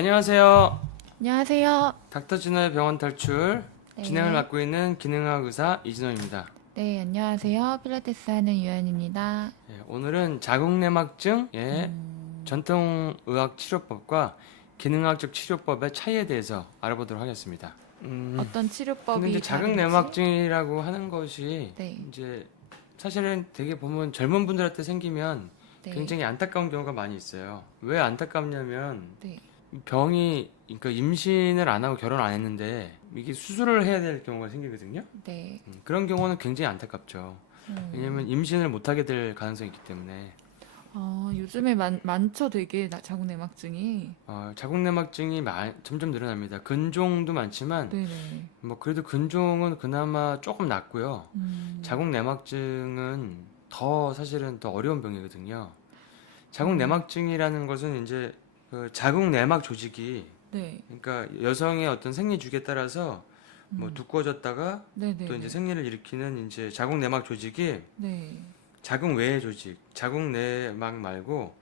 안녕하세요. 안녕하세요. 닥터진호의 병원 탈출 네. 진행을 맡고 있는 기능의학 의사 이진호입니다. 네, 안녕하세요. 필라테스 하는 유연입니다. 예, 오늘은 자궁내막증의 전통의학 치료법과 기능학적 치료법의 차이에 대해서 알아보도록 하겠습니다. 어떤 근데 치료법이 이제 다른지? 자궁내막증이라고 하는 것이 네. 이제 사실은 되게 보면 젊은 분들한테 생기면 네. 굉장히 안타까운 경우가 많이 있어요. 왜 안타깝냐면 네. 병이 그러니까 임신을 안 하고 결혼 안 했는데 이게 수술을 해야 될 경우가 생기거든요. 네. 그런 경우는 굉장히 안타깝죠. 왜냐면 임신을 못 하게 될 가능성이 있기 때문에 요즘에 많죠, 되게 자궁내막증이. 자궁내막증이 점점 늘어납니다. 근종도 많지만 네네. 뭐 그래도 근종은 그나마 조금 낫고요. 음, 자궁내막증은 더 사실은 더 어려운 병이거든요. 자궁내막증이라는 것은 이제 그 자궁내막 조직이 네. 그러니까 여성의 어떤 생리 주기에 따라서 뭐 두꺼워졌다가 네네. 또 이제 생리를 일으키는 이제 자궁내막 조직이 네. 자궁외의 조직, 자궁내막 말고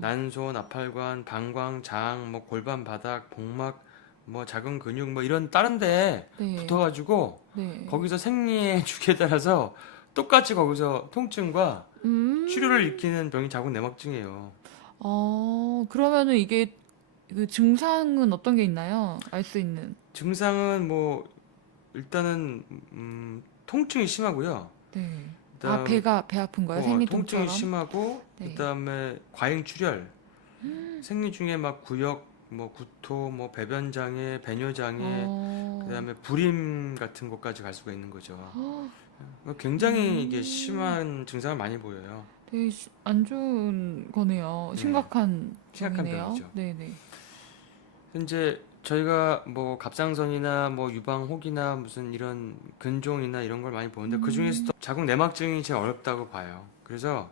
난소, 나팔관, 방광, 장, 뭐 골반 바닥, 복막, 뭐 자궁 근육 뭐 이런 다른 데에 네. 붙어가지고 네. 거기서 생리의 주기에 따라서 똑같이 거기서 통증과 치료를 일으키는 병이 자궁내막증이에요. 그러면은 이게 그 증상은 어떤 게 있나요? 알 수 있는. 증상은 뭐 일단은 통증이 심하고요. 네. 그다음 배 아픈 거예요? 통증이 생리통처럼? 심하고 네. 그다음에 과잉출혈, 생리 중에 막 구역, 뭐 구토, 뭐 배변 장애, 배뇨 장애, 그다음에 불임 같은 것까지 갈 수가 있는 거죠. 굉장히 이게 심한 증상을 많이 보여요. 되게 안 좋은 거네요. 네, 심각한 심각한 병이네요. 병이죠. 네네. 이제 저희가 뭐 갑상선이나 뭐 유방혹이나 무슨 이런 근종이나 이런 걸 많이 보는데 그 중에서도 자궁내막증이 제일 어렵다고 봐요. 그래서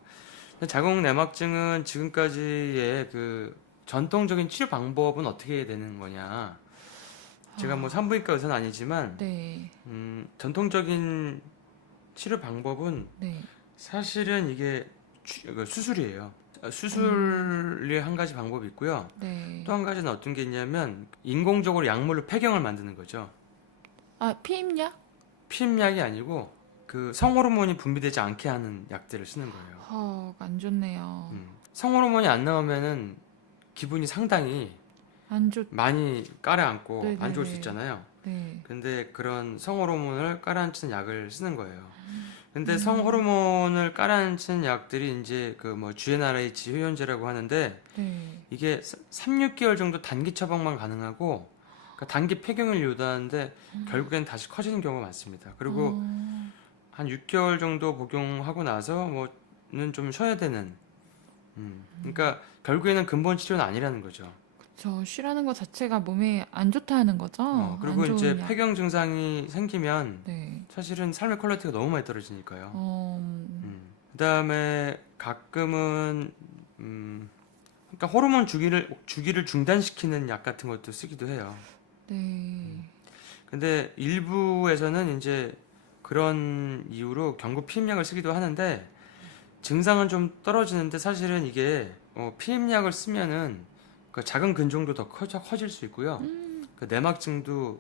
자궁내막증은 지금까지의 그 전통적인 치료 방법은 어떻게 되는 거냐? 제가 뭐 산부인과 의사는 아니지만 네. 전통적인 치료 방법은 네. 사실은 이게 수술이에요. 수술이 한 가지 방법이 있고요. 네. 또 한 가지는 어떤 게 있냐면 인공적으로 약물로 폐경을 만드는 거죠. 피임약? 피임약이 아니고 그 성호르몬이 분비되지 않게 하는 약들을 쓰는 거예요. 안 좋네요. 성호르몬이 안 나오면은 기분이 상당히 안 좋, 많이 깔아앉고 안 좋을 수 네네네. 있잖아요. 네. 근데 그런 성호르몬을 깔아앉히는 약을 쓰는 거예요. 근데 성호르몬을 깔아앉히는 약들이 이제 그 뭐 GnRH 효연제라고 하는데 네. 이게 3, 6개월 정도 단기 처방만 가능하고 그러니까 단기 폐경을 유도하는데 결국엔 다시 커지는 경우가 많습니다. 그리고 한 6개월 정도 복용하고 나서 뭐는 좀 쉬어야 되는 그러니까 결국에는 근본 치료는 아니라는 거죠. 저 쉬라는 것 자체가 몸에 안 좋다는 거죠? 그리고 안 이제 좋은 약. 폐경 증상이 생기면 네. 사실은 삶의 퀄리티가 너무 많이 떨어지니까요. 음, 그다음에 가끔은 그러니까 호르몬 주기를 중단시키는 약 같은 것도 쓰기도 해요. 네. 근데 일부에서는 이제 그런 이유로 경구 피임약을 쓰기도 하는데 증상은 좀 떨어지는데 사실은 이게 피임약을 쓰면은 그 작은 근종도 더 커질 수 있고요. 그 내막증도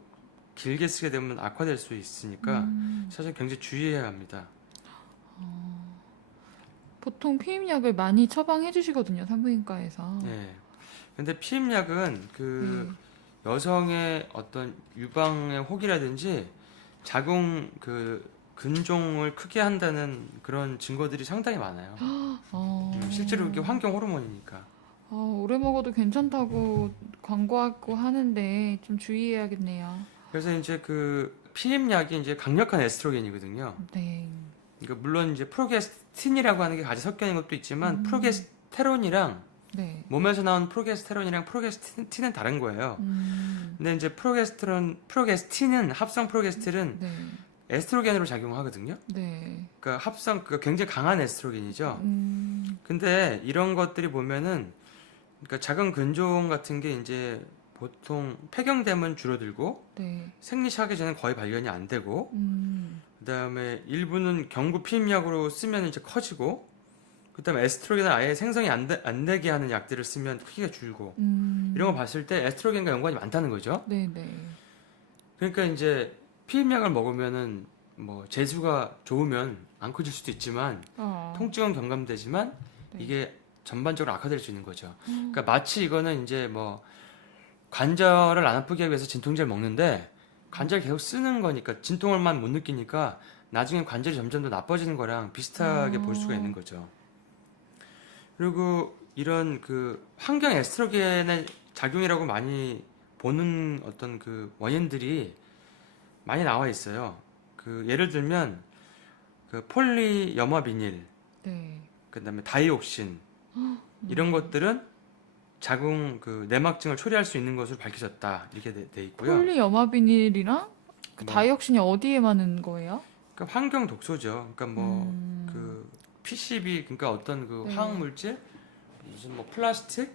길게 쓰게 되면 악화될 수 있으니까 사실 굉장히 주의해야 합니다. 보통 피임약을 많이 처방해 주시거든요, 산부인과에서. 네. 근데 피임약은 그 여성의 어떤 유방의 혹이라든지 자궁 그 근종을 크게 한다는 그런 증거들이 상당히 많아요. 실제로 이게 환경 호르몬이니까. 오래 먹어도 괜찮다고 광고하고 하는데 좀 주의해야겠네요. 그래서 이제 그 피임약이 이제 강력한 에스트로겐이거든요. 네. 그러니까 물론 이제 프로게스틴이라고 하는 게 같이 섞여 있는 것도 있지만 프로게스테론이랑 네. 몸에서 나온 프로게스테론이랑 프로게스틴은 다른 거예요. 근데 이제 프로게스틴은 합성 프로게스틴은 네. 에스트로겐으로 작용하거든요. 네. 그러니까 굉장히 강한 에스트로겐이죠. 근데 이런 것들이 보면은 그러니까 자궁 근종 같은 게 이제 보통 폐경되면 줄어들고 네. 생리 시작하기 전에 거의 발견이 안 되고 음, 그다음에 일부는 경구 피임약으로 쓰면 이제 커지고 그다음에 에스트로겐을 아예 생성이 안 되게 하는 약들을 쓰면 크기가 줄고 이런 거 봤을 때 에스트로겐과 연관이 많다는 거죠. 네네. 그러니까 이제 피임약을 먹으면은 뭐 재수가 좋으면 안 커질 수도 있지만 통증은 경감되지만 네. 이게 전반적으로 악화될 수 있는 거죠. 그러니까 마치 이거는 이제 뭐 관절을 안 아프게 하기 위해서 진통제를 먹는데 관절 계속 쓰는 거니까 진통을만 못 느끼니까 나중에 관절이 점점 더 나빠지는 거랑 비슷하게 볼 수가 있는 거죠. 그리고 이런 그 환경 에스트로겐의 작용이라고 많이 보는 어떤 그 원인들이 많이 나와 있어요. 그 예를 들면 그 폴리염화비닐, 네. 그다음에 다이옥신 이런 것들은 자궁 그 내막증을 초래할 수 있는 것으로 밝혀졌다 이렇게 돼 있고요. 폴리염화비닐이랑 그 뭐, 다이옥신이 어디에 많은 거예요? 그러니까 환경 독소죠. 그러니까 뭐 음, 그 PCB 그러니까 어떤 그 네. 화학 물질 무슨 뭐 플라스틱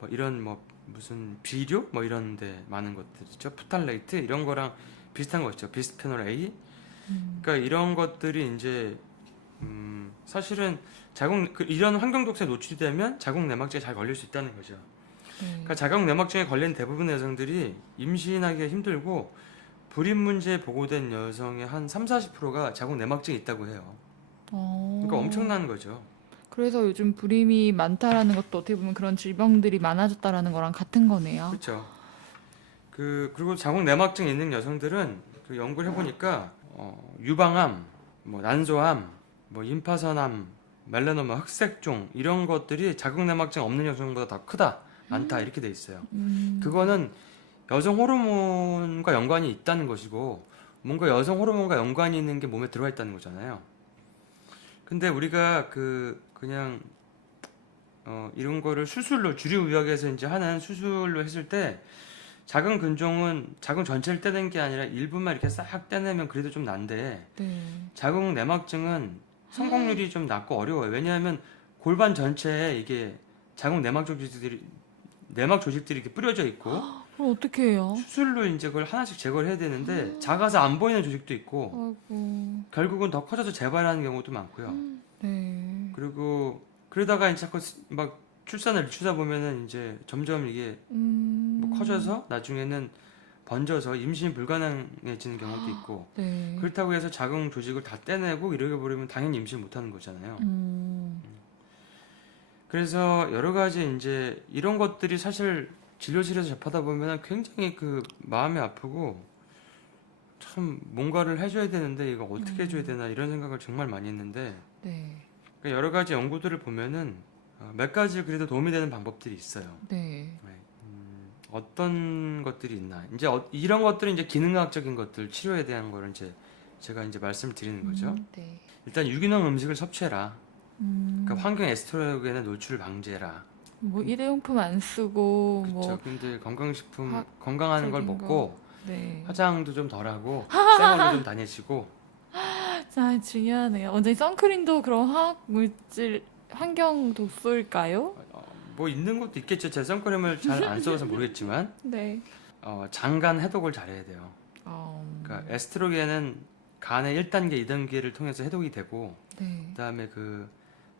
뭐 이런 뭐 무슨 비료 뭐 이런 데 많은 것들이죠. 프탈레이트 이런 거랑 비슷한 거 있죠. 비스페놀 A. 그러니까 이런 것들이 이제 사실은 자궁 이런 환경 독소에 노출이 되면 자궁 내막증에 잘 걸릴 수 있다는 거죠. 네. 그러니까 자궁 내막증에 걸린 대부분의 여성들이 임신하기가 힘들고 불임 문제 보고된 여성의 한 30-40%가 자궁 내막증이 있다고 해요. 그러니까 엄청난 거죠. 그래서 요즘 불임이 많다라는 것도 어떻게 보면 그런 질병들이 많아졌다라는 거랑 같은 거네요. 그렇죠. 그리고 자궁 내막증 있는 여성들은 그 연구를 해보니까 유방암, 뭐 난소암, 뭐 임파선암, 멜라노마, 흑색종 이런 것들이 자궁 내막증 없는 여성보다 더 크다, 많다 이렇게 돼 있어요. 그거는 여성 호르몬과 연관이 있다는 것이고 뭔가 여성 호르몬과 연관이 있는 게 몸에 들어가 있다는 거잖아요. 근데 우리가 그냥 이런 거를 수술로 주류의학에서 이제 하는 수술로 했을 때 자궁 근종은 자궁 전체를 떼는 게 아니라 일부만 이렇게 싹 떼내면 그래도 좀 난데 네. 자궁 내막증은 성공률이 좀 낮고 어려워요. 왜냐하면 골반 전체에 이게 자궁 내막 조직들이 이렇게 뿌려져 있고 그럼 어떻게 해요? 수술로 이제 그걸 하나씩 제거를 해야 되는데 작아서 안 보이는 조직도 있고 아이고. 결국은 더 커져서 재발하는 경우도 많고요. 네. 그리고 그러다가 이제 자꾸 막 출산을 늦추다 보면은 이제 점점 이게 뭐 커져서 나중에는 번져서 임신이 불가능해지는 경우도 있고 네. 그렇다고 해서 자궁 조직을 다 떼내고 이러게 버리면 당연히 임신 못하는 거잖아요. 그래서 여러 가지 이제 이런 것들이 사실 진료실에서 접하다 보면 굉장히 그 마음이 아프고 참 뭔가를 해줘야 되는데 이거 어떻게 해줘야 되나 이런 생각을 정말 많이 했는데 네. 그러니까 여러 가지 연구들을 보면은 몇 가지 그래도 도움이 되는 방법들이 있어요. 네. 어떤 것들이 있나? 이제 이런 것들은 이제 기능학적인 것들, 치료에 대한 거를 이제 제가 이제 말씀을 드리는 거죠. 네. 일단 유기농 음식을 섭취해라. 그러니까 환경 에스트로겐의 노출을 방지해라. 뭐 일회용품 안 쓰고 그렇죠. 근데 건강식품 건강한 걸 화학적인 먹고 네. 화장도 좀 덜하고 생얼로 좀 다니시고 자, 중요하네요. 완전히 선크림도 그런 화학 물질 환경 독소일까요? 뭐 있는 것도 있겠죠. 제 선크림을 잘 안 써서 모르겠지만 네. 장간 해독을 잘해야 돼요. 그러니까 에스트로겐은 간의 1단계, 2단계를 통해서 해독이 되고 네. 그다음에 그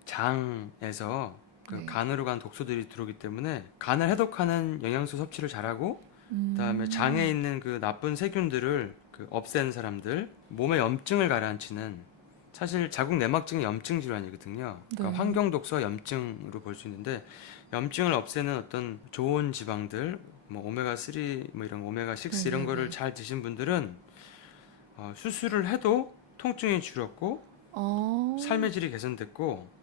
장에서 그 네. 간으로 간 독소들이 들어오기 때문에 간을 해독하는 영양소 섭취를 잘하고 그다음에 장에 있는 그 나쁜 세균들을 없애는 사람들, 몸의 염증을 가라앉히는 사실 자궁 내막증이 염증 질환이거든요. 그러니까 네. 환경 독소 염증으로 볼 수 있는데 염증을 없애는 어떤 좋은 지방들, 뭐 오메가 3, 뭐 이런 오메가 6 이런 거를 잘 드신 분들은 수술을 해도 통증이 줄었고 삶의 질이 개선됐고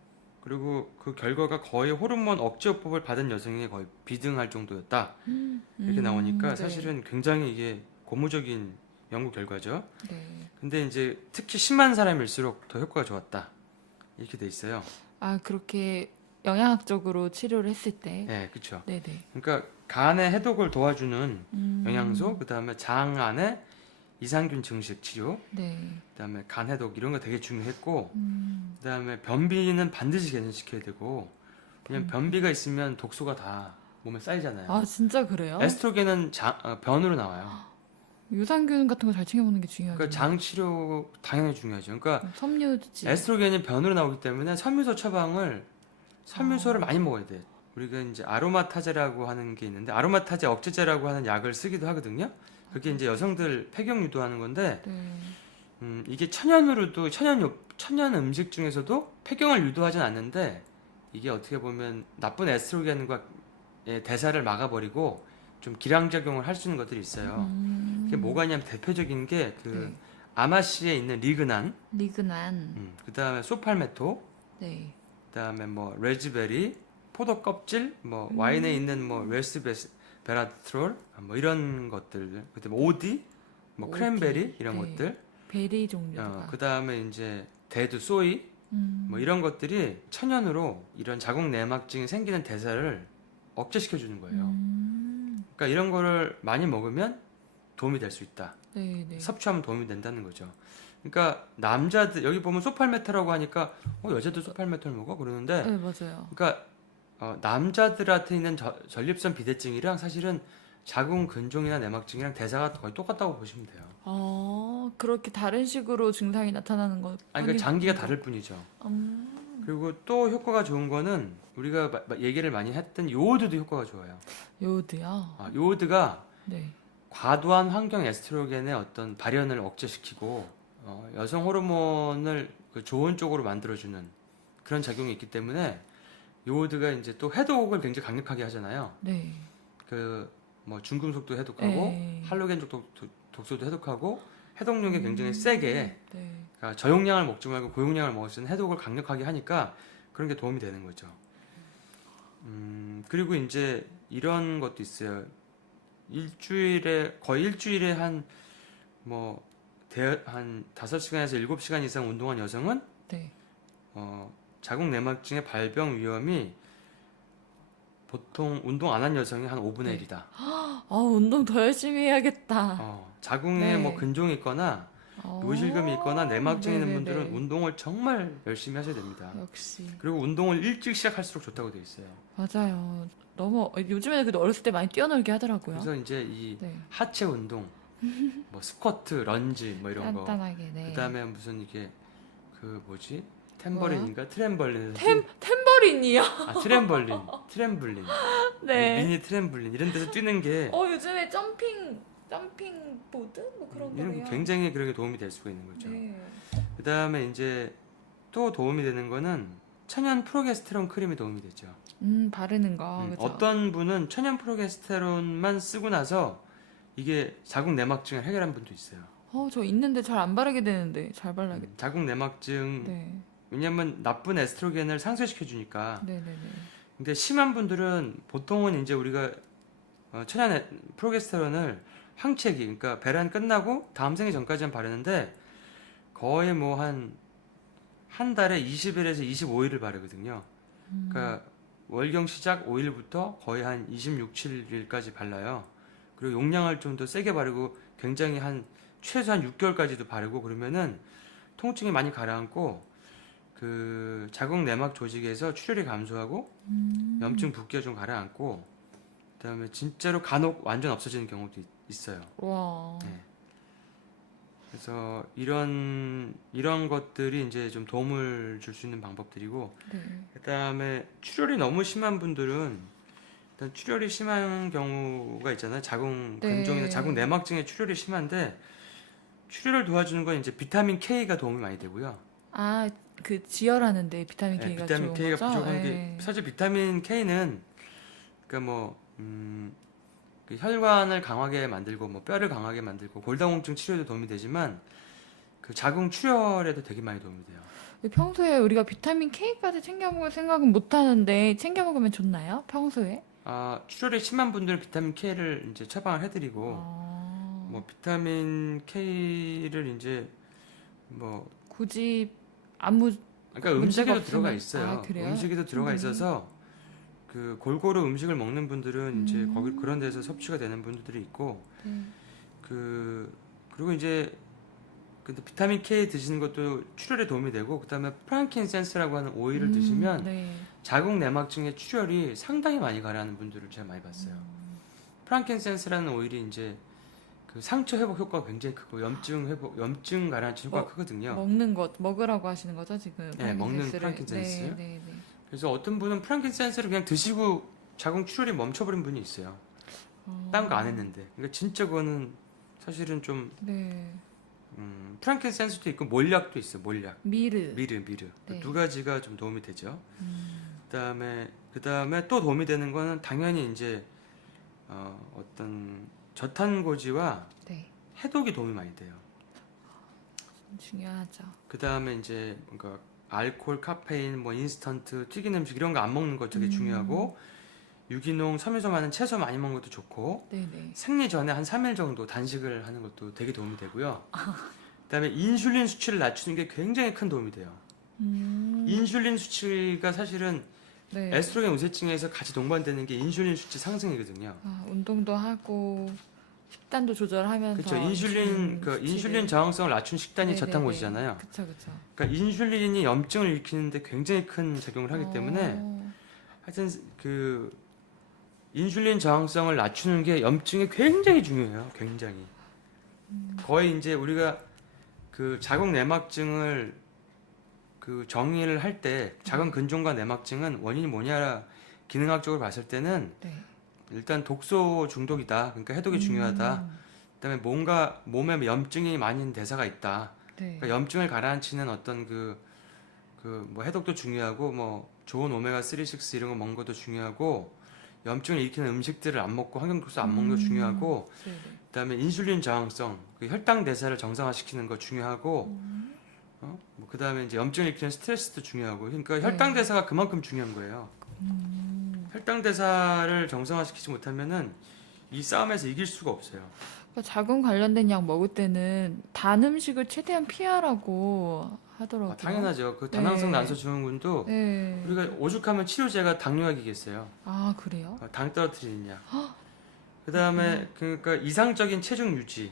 그리고 그 결과가 거의 호르몬 억제요법을 받은 여성에 거의 비등할 정도였다. 이렇게 나오니까 네. 사실은 굉장히 이게 고무적인 연구 결과죠. 네. 근데 이제 특히 심한 사람일수록 더 효과가 좋았다. 이렇게 돼 있어요. 아, 그렇게 영양학적으로 치료를 했을 때. 네, 그렇죠. 네네. 그러니까 간의 해독을 도와주는 영양소, 그다음에 장 안의 이상균 증식 치료, 네. 그다음에 간 해독 이런 거 되게 중요했고, 그다음에 변비는 반드시 개선시켜야 되고, 왜냐면 변비가 있으면 독소가 다 몸에 쌓이잖아요. 아, 진짜 그래요? 에스트로겐은 변으로 나와요. 유산균 같은 거 잘 챙겨보는 게 그러니까 중요하겠네요. 장 치료 당연히 중요하죠. 그러니까 섬유질. 에스트로겐이 변으로 나오기 때문에 섬유소 처방을 섬유소를 아. 많이 먹어야 돼. 우리가 이제 아로마타제라고 하는 게 있는데 아로마타제 억제제라고 하는 약을 쓰기도 하거든요. 그게 이제 여성들 폐경 유도하는 건데 네. 이게 천연 음식 중에서도 폐경을 유도하진 않는데 이게 어떻게 보면 나쁜 에스트로겐과 대사를 막아버리고 좀 기량작용을 할 수 있는 것들이 있어요. 그게 뭐가 있냐면 대표적인 게 그 네. 아마씨에 있는 리그난, 리그난. 그 다음에 소팔메토, 네. 그 다음에 뭐 레즈베리, 포도 껍질, 뭐 와인에 있는 뭐 레스베라트롤, 뭐 이런 것들, 그다음에 오디, 뭐 오디. 크랜베리 이런 네. 것들, 베리 종류가. 그 다음에 이제 대두, 소이, 뭐 이런 것들이 천연으로 이런 자궁 내막증이 생기는 대사를 억제시켜 주는 거예요. 그러니까 이런 거를 많이 먹으면 도움이 될 수 있다. 네, 네. 섭취하면 도움이 된다는 거죠. 그러니까 남자들 여기 보면 소팔메토라고 하니까 여자도 소팔메토를 먹어 그러는데 네, 맞아요. 그러니까 남자들한테 있는 전립선 비대증이랑 사실은 자궁 근종이나 내막증이랑 대사가 거의 똑같다고 보시면 돼요. 그렇게 다른 식으로 증상이 나타나는 것. 아니 그러니까 장기가 다를 뿐이죠. 그리고 또 효과가 좋은 거는 우리가 얘기를 많이 했던 요오드도 효과가 좋아요. 요오드요? 요오드가 네. 과도한 환경 에스트로겐의 어떤 발현을 억제시키고 여성 호르몬을 그 좋은 쪽으로 만들어주는 그런 작용이 있기 때문에 요오드가 이제 또 해독을 굉장히 강력하게 하잖아요. 네. 그 뭐 중금속도 해독하고 네. 할로겐 독소도 해독하고 해독력이 굉장히 세게 네. 그러니까 저용량을 먹지 말고 고용량을 먹을 수 있는 해독을 강력하게 하니까 그런 게 도움이 되는 거죠. 그리고 이제 이런 것도 있어요. 거의 일주일에 한 5시간에서 7시간 이상 운동한 여성은 네. 자궁 내막증의 발병 위험이 보통 운동 안 한 여성이 한 5분의 네. 1이다. 운동 더 열심히 해야겠다. 자궁에 네. 뭐 근종이 있거나 노실금이 있거나 내막증 있는 네네네. 분들은 운동을 정말 열심히 하셔야 됩니다. 역시. 그리고 운동을 일찍 시작할수록 좋다고 되어 있어요. 맞아요. 너무 요즘에는 그래도 어렸을 때 많이 뛰어놀게 하더라고요. 그래서 이제 이 네. 하체 운동, 뭐 스쿼트, 런지 뭐 이런 거, 간단하게. 네. 그다음에 무슨 이게 그 뭐지? 템버린인가? 트램벌린. 템버린이요? 트램블린. 네. 미니 트램블린 이런 데서 뛰는 게 요즘에 점핑 보드 뭐 그런 이런 거래요. 거 굉장히 그렇게 도움이 될 수가 있는 거죠. 네. 그다음에 이제 또 도움이 되는 거는 천연 프로게스테론 크림이 도움이 되죠. 바르는 거. 그죠? 어떤 분은 천연 프로게스테론만 쓰고 나서 이게 자궁 내막증을 해결한 분도 있어요. 저 있는데 잘 안 바르게 되는데 잘 발라야겠다. 자궁 내막증 네. 왜냐면 나쁜 에스트로겐을 상쇄시켜 주니까. 네네네. 근데 심한 분들은 보통은 이제 우리가 천연 프로게스테론을 항체기 그러니까 배란 끝나고 다음 생리 전까지만 바르는데 거의 뭐 한 달에 20일에서 25일을 바르거든요. 그러니까 월경 시작 5일부터 거의 한 26, 7일까지 발라요. 그리고 용량을 좀 더 세게 바르고 굉장히 최소한 6개월까지도 바르고 그러면은 통증이 많이 가라앉고 그 자궁 내막 조직에서 출혈이 감소하고 염증 붓기가 좀 가라앉고 그다음에 진짜로 간혹 완전 없어지는 경우도 있어요. 와. 네. 그래서 이런 것들이 이제 좀 도움을 줄 수 있는 방법들이고 네. 그다음에 출혈이 너무 심한 분들은 일단 출혈이 심한 경우가 있잖아요. 자궁 네. 근종이나 자궁 내막증에 출혈이 심한데 출혈을 도와주는 건 이제 비타민 K가 도움이 많이 되고요. 그 지혈하는데 비타민 네, K가 비타민 좋은 K가 거죠? 부족한 네. 게 사실 비타민 K는 그러니까 그 혈관을 강하게 만들고 뭐 뼈를 강하게 만들고 골다공증 치료에도 도움이 되지만 그 자궁 출혈에도 되게 많이 도움이 돼요. 평소에 우리가 비타민 K까지 챙겨 먹을 생각은 못 하는데 챙겨 먹으면 좋나요? 평소에? 출혈이 심한 분들은 비타민 K를 이제 처방을 해드리고 뭐 비타민 K를 이제 뭐 굳이 아무 그러니까 문제가 음식에도 들어가 없으면- 있어요. 그래요? 음식에도 들어가 충분히? 있어서 그 골고루 음식을 먹는 분들은 이제 거기 그런 데서 섭취가 되는 분들이 있고 네. 그리고 이제 근데 비타민 K 드시는 것도 출혈에 도움이 되고 그다음에 프랑킨센스라고 하는 오일을 드시면 네. 자궁 내막증의 출혈이 상당히 많이 가라앉는 분들을 제가 많이 봤어요. 프랑킨센스라는 오일이 이제 그 상처 회복 효과가 굉장히 크고 염증 가라앉히는 효과가 크거든요. 먹는 것 먹으라고 하시는 거죠 지금? 네, 먹는 프랑kin센스를? 프랑킨센스. 네, 네, 네. 그래서 어떤 분은 프랑킨센스를 그냥 드시고 자궁 출혈이 멈춰버린 분이 있어요. 딴 거 안 했는데. 그러니까 진짜 그거는 사실은 좀 네. 프랑킨센스도 있고 몰약도 있어. 몰약. 미르. 미르. 네. 두 가지가 좀 도움이 되죠. 그다음에 또 도움이 되는 거는 당연히 이제 어떤 저탄고지와 네. 해독이 도움이 많이 돼요. 중요하죠. 그다음에 이제 뭔가 알코올, 카페인, 뭐 인스턴트, 튀긴 음식 이런 거 안 먹는 거 되게 중요하고 유기농, 섬유소 많은 채소 많이 먹는 것도 좋고 네네. 생리 전에 한 3일 정도 단식을 하는 것도 되게 도움이 되고요. 그다음에 인슐린 수치를 낮추는 게 굉장히 큰 도움이 돼요. 인슐린 수치가 사실은 네. 에스트로겐 우세증에서 같이 동반되는 게 인슐린 수치 상승이거든요. 아, 운동도 하고 식단도 조절하면서 그렇죠. 인슐린 수치를. 저항성을 낮춘 식단이 네네네. 저탄고지잖아요. 그쵸 그쵸. 그러니까 인슐린이 염증을 일으키는데 굉장히 큰 작용을 하기 때문에 하여튼 그 인슐린 저항성을 낮추는 게 염증에 굉장히 중요해요. 굉장히. 거의 이제 우리가 그 자궁 내막증을 그 정의를 할 때 자궁 근종과 내막증은 원인이 뭐냐 기능학적으로 봤을 때는 네. 일단 독소 중독이다. 그러니까 해독이 중요하다. 그다음에 뭔가 몸에 염증이 많이 있는 대사가 있다. 네. 그러니까 염증을 가라앉히는 어떤 뭐 해독도 중요하고 뭐 좋은 오메가 3, 6 이런 거 먹는 것도 중요하고 염증을 일으키는 음식들을 안 먹고 환경독소 안 먹는 것도 중요하고 네네. 그다음에 인슐린 저항성, 그 혈당 대사를 정상화시키는 거 중요하고 뭐 그다음에 이제 염증을 일으키는 스트레스도 중요하고 그러니까 혈당 네. 대사가 그만큼 중요한 거예요. 혈당 대사를 정상화시키지 못하면은 이 싸움에서 이길 수가 없어요. 그러니까 자궁 관련된 약 먹을 때는 단 음식을 최대한 피하라고 하더라고요. 당연하죠. 그 다낭성 네. 난소 증후군도 네. 우리가 오죽하면 치료제가 당뇨약이겠어요. 아 그래요? 당 떨어뜨리는 약. 그다음에 그러니까 이상적인 체중 유지.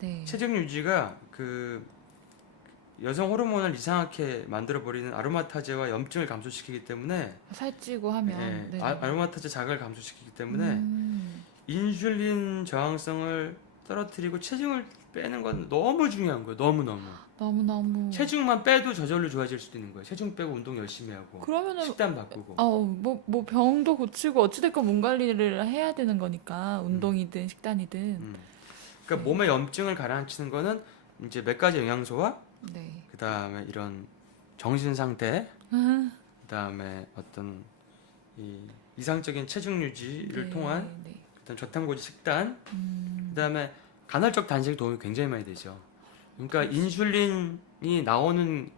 네. 체중 유지가 그 여성 호르몬을 이상하게 만들어 버리는 아로마타제와 염증을 감소시키기 때문에 살찌고 하면. 예, 네. 아로마타제 자극을 감소시키기 때문에 음. 인슐린 저항성을 떨어뜨리고 체중을 빼는 건 너무 중요한 거예요. 너무너무. 너무. 체중만 빼도 저절로 좋아질 수도 있는 거예요. 체중 빼고 운동 열심히 하고 그러면은 식단 바꾸고. 뭐 병도 고치고 어찌됐건 몸 관리를 해야 되는 거니까 운동이든 식단이든. 그러니까 몸의 염증을 가라앉히는 거는 이제 몇 가지 영양소와 네. 그다음에 이런 정신 상태, 아, 그다음에 어떤 이 이상적인 체중 유지를 네, 통한 네. 어떤 저탄고지 식단, 그다음에 간헐적 단식이 도움이 굉장히 많이 되죠. 그러니까 인슐린이 나오는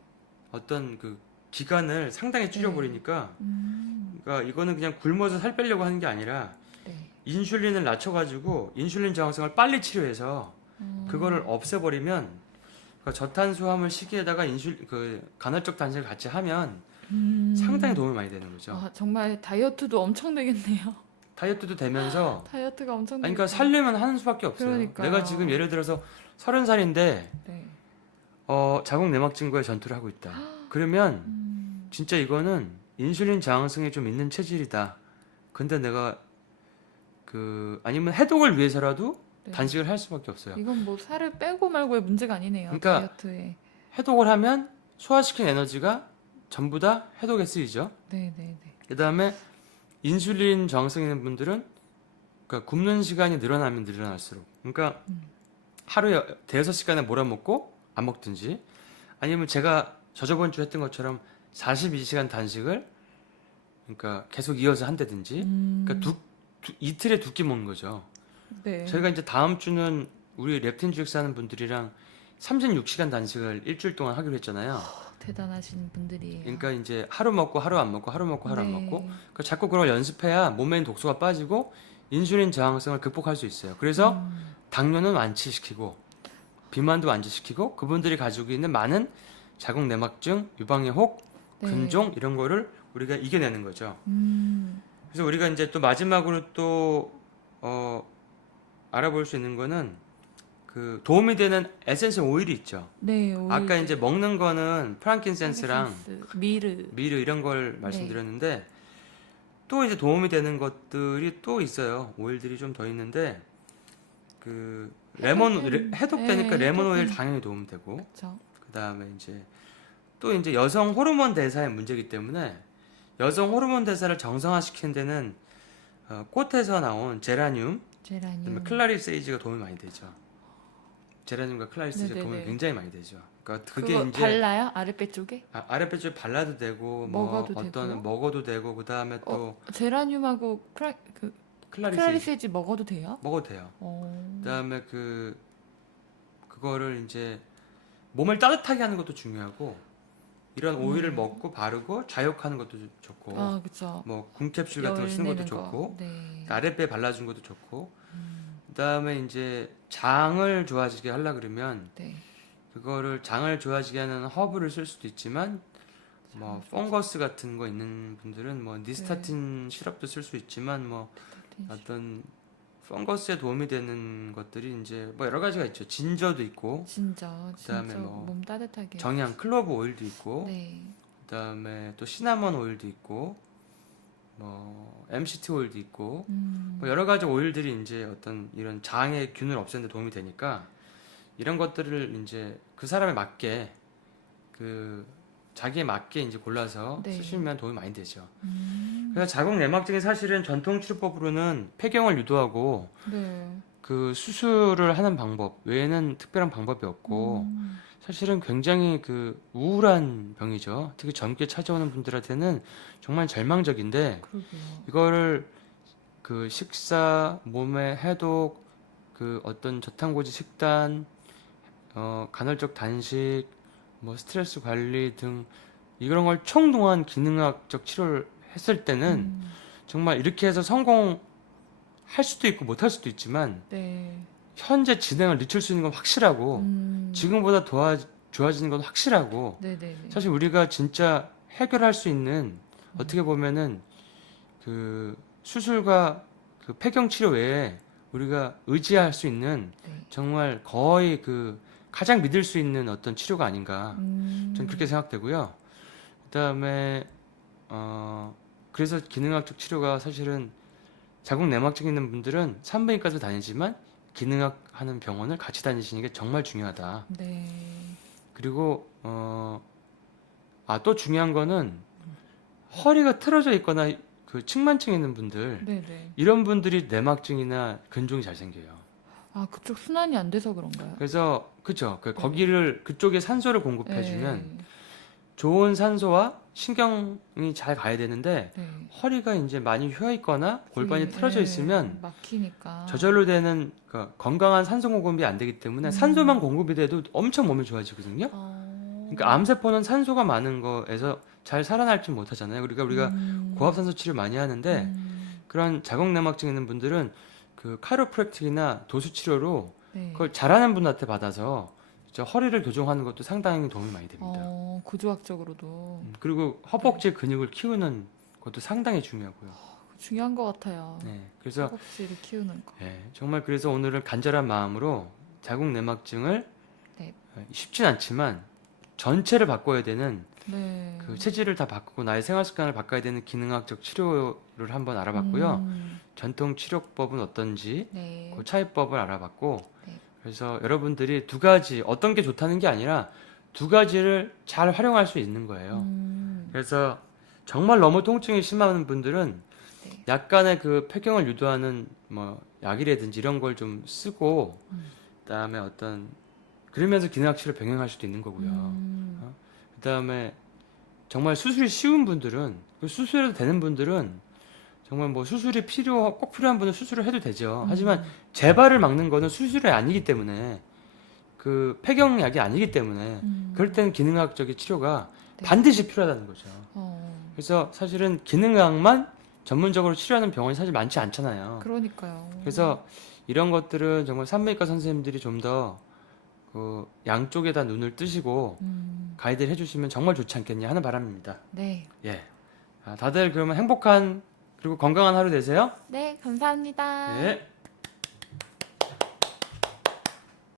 어떤 그 기간을 상당히 줄여버리니까, 그러니까 이거는 그냥 굶어서 살 빼려고 하는 게 아니라 네. 인슐린을 낮춰가지고 인슐린 저항성을 빨리 치료해서 그거를 없애버리면 그러니까 저탄수화물 시기에다가 그 간헐적 단식을 같이 하면 상당히 도움이 많이 되는 거죠. 아, 정말 다이어트도 엄청 되겠네요. 다이어트도 되면서 다이어트가 엄청 아니, 그러니까 되겠다. 살려면 하는 수밖에 없어요. 그러니까요. 내가 지금 예를 들어서 30살인데 네. 자궁 내막증과의 전투를 하고 있다. 그러면 진짜 이거는 인슐린 저항성이 좀 있는 체질이다. 근데 내가 아니면 해독을 위해서라도 네. 단식을 할 수밖에 없어요. 이건 뭐 살을 빼고 말고의 문제가 아니네요. 그러니까 다이어트에. 해독을 하면 소화시킨 에너지가 전부 다 해독에 쓰이죠. 네네네. 그다음에 인슐린 저항성 있는 분들은 그러니까 굶는 시간이 늘어나면 늘어날수록 그러니까 하루에 대여섯 시간에 몰아먹고 안 먹든지 아니면 제가 저번 주 했던 것처럼 42시간 단식을 그러니까 계속 이어서 한다든지 그러니까 이틀에 두 끼 먹는 거죠. 네. 저희가 이제 다음 주는 우리 렙틴 주식사 하는 분들이랑 36시간 단식을 일주일 동안 하기로 했잖아요. 대단하신 분들이에요. 그러니까 이제 하루 먹고 하루 안 먹고 하루 먹고 하루 안 네. 먹고 그러니까 자꾸 그걸 연습해야 몸에 있는 독소가 빠지고 인슐린 저항성을 극복할 수 있어요. 그래서 당뇨는 완치시키고 비만도 완치시키고 그분들이 가지고 있는 많은 자궁 내막증, 유방의 혹, 네. 근종 이런 거를 우리가 이겨내는 거죠. 그래서 우리가 이제 또 마지막으로 또 알아볼 수 있는 거는 도움이 되는 에센셜 오일이 있죠. 네. 아까 이제 먹는 거는 프랑킨센스랑 프랑킨센스, 미르. 이런 걸 말씀드렸는데 또 이제 도움이 되는 것들이 또 있어요. 오일들이 좀 더 있는데 그 레몬 해독되니까 네, 레몬 오일 해독은- 당연히 도움되고 그쵸. 그다음에 이제 또 이제 여성 호르몬 대사의 문제이기 때문에 여성 호르몬 대사를 정상화시키는 데는 꽃에서 나온 제라늄, 그다음에 제라늄. 클라리세이지가 도움이 많이 되죠. 제라늄과 클라리세이지가 네네네. 도움이 굉장히 많이 되죠. 그러니까 그게 그거 이제 발라요? 아랫배 쪽에? 아랫배 쪽에 발라도 되고 뭐 먹어도 어떤 되고요? 먹어도 되고 그다음에 또 제라늄하고 클라리세이지 클라리세이지 먹어도 돼요? 먹어도 돼요. 어. 그다음에 그거를 이제 몸을 따뜻하게 하는 것도 중요하고 이런 오일을 먹고 바르고 좌욕하는 것도 좋고 아, 그쵸. 뭐 궁캡슐 같은 거 쓰는 것도 열 내는 거. 좋고 네. 아랫배에 발라준 것도 좋고 그다음에 이제 장을 좋아지게 하려 그러면 네. 그거를 장을 좋아지게 하는 허브를 쓸 수도 있지만 뭐 펑거스 같은 거 있는 분들은 뭐 니스타틴 시럽도 쓸 수 있지만 뭐 어떤 펑거스에 도움이 되는 것들이 이제 뭐 여러 가지가 있죠. 진저도 있고 진짜 그다음에 진짜 뭐 몸 따뜻하게. 정향 클로브 오일도 있고 네. 그다음에 또 시나몬 오일도 있고 뭐 MCT 오일도 있고 뭐 여러 가지 오일들이 이제 어떤 이런 장의 균을 없애는 데 도움이 되니까 이런 것들을 이제 그 사람에 맞게 그 자기에 맞게 이제 골라서 네. 쓰시면 도움이 많이 되죠. 그래서 자궁 내막증이 사실은 전통 치료법으로는 폐경을 유도하고 네. 그 수술을 하는 방법 외에는 특별한 방법이 없고 사실은 굉장히 그 우울한 병이죠. 특히 젊게 찾아오는 분들한테는 정말 절망적인데 그러게요. 이거를 그 식사, 몸의 해독, 그 어떤 저탄고지 식단, 간헐적 단식, 뭐 스트레스 관리 등 이런 걸 총동원 기능학적 치료를 했을 때는 정말 이렇게 해서 성공할 수도 있고 못할 수도 있지만 네. 현재 진행을 늦출 수 있는 건 확실하고 지금보다 좋아지는 건 확실하고 네네네. 사실 우리가 진짜 해결할 수 있는 어떻게 보면은 그 수술과 그 폐경 치료 외에 우리가 의지할 수 있는 네. 정말 거의 그 가장 믿을 수 있는 어떤 치료가 아닌가 저는 그렇게 생각되고요. 그다음에 그래서 기능학적 치료가 사실은 자궁 내막증 있는 분들은 산부인과도 다니지만 기능학 하는 병원을 같이 다니시는 게 정말 중요하다. 네. 그리고 또 중요한 거는 허리가 틀어져 있거나 그 측만증 있는 분들 네네. 이런 분들이 내막증이나 근종이 잘 생겨요. 아, 그쪽 순환이 안 돼서 그런가요? 그래서 그죠. 거기를 그쪽에 산소를 공급해주면 네. 좋은 산소와 신경이 잘 가야 되는데 네. 허리가 이제 많이 휘어 있거나 골반이 그게, 틀어져 예, 있으면 막히니까. 저절로 되는 그 건강한 산소 공급이 안 되기 때문에 산소만 공급이 돼도 엄청 몸이 좋아지거든요. 그러니까 암세포는 산소가 많은 거에서 잘 살아남지 못하잖아요. 그러니까 우리가 고압산소 치료 많이 하는데 그런 자궁 내막증 있는 분들은 그 카이로프랙틱이나 도수 치료로 네. 그걸 잘하는 분한테 받아서 이제 허리를 교정하는 것도 상당히 도움이 많이 됩니다. 구조학적으로도 그리고 허벅지 근육을 키우는 것도 상당히 중요하고요. 중요한 것 같아요. 네, 그래서 허벅지를 키우는 거. 정말 그래서 오늘은 간절한 마음으로 자궁 내막증을 네. 쉽진 않지만 전체를 바꿔야 되는 네. 그 체질을 다 바꾸고 나의 생활 습관을 바꿔야 되는 기능학적 치료를 한번 알아봤고요. 전통 치료법은 어떤지 네. 그 차이법을 알아봤고 네. 그래서 여러분들이 두 가지 어떤 게 좋다는 게 아니라 두 가지를 잘 활용할 수 있는 거예요. 그래서 정말 너무 통증이 심한 분들은 네. 약간의 그 폐경을 유도하는 뭐 약이라든지 이런 걸 좀 쓰고 그다음에 어떤 그러면서 기능학 치료 병행할 수도 있는 거고요. 그다음에 정말 수술이 쉬운 분들은 그 수술해도 되는 분들은 정말 뭐 수술이 꼭 필요한 분은 수술을 해도 되죠. 하지만 재발을 막는 거는 수술이 아니기 때문에 그 폐경약이 아니기 때문에 그럴 때는 기능학적인 치료가 네. 반드시 필요하다는 거죠. 그래서 사실은 기능학만 전문적으로 치료하는 병원이 사실 많지 않잖아요. 그러니까요. 그래서 이런 것들은 정말 산부인과 선생님들이 좀 더 그 양쪽에다 눈을 뜨시고 가이드를 해주시면 정말 좋지 않겠냐 하는 바람입니다. 네. 예. 다들 그러면 행복한 그리고 건강한 하루 되세요. 네, 감사합니다. 예.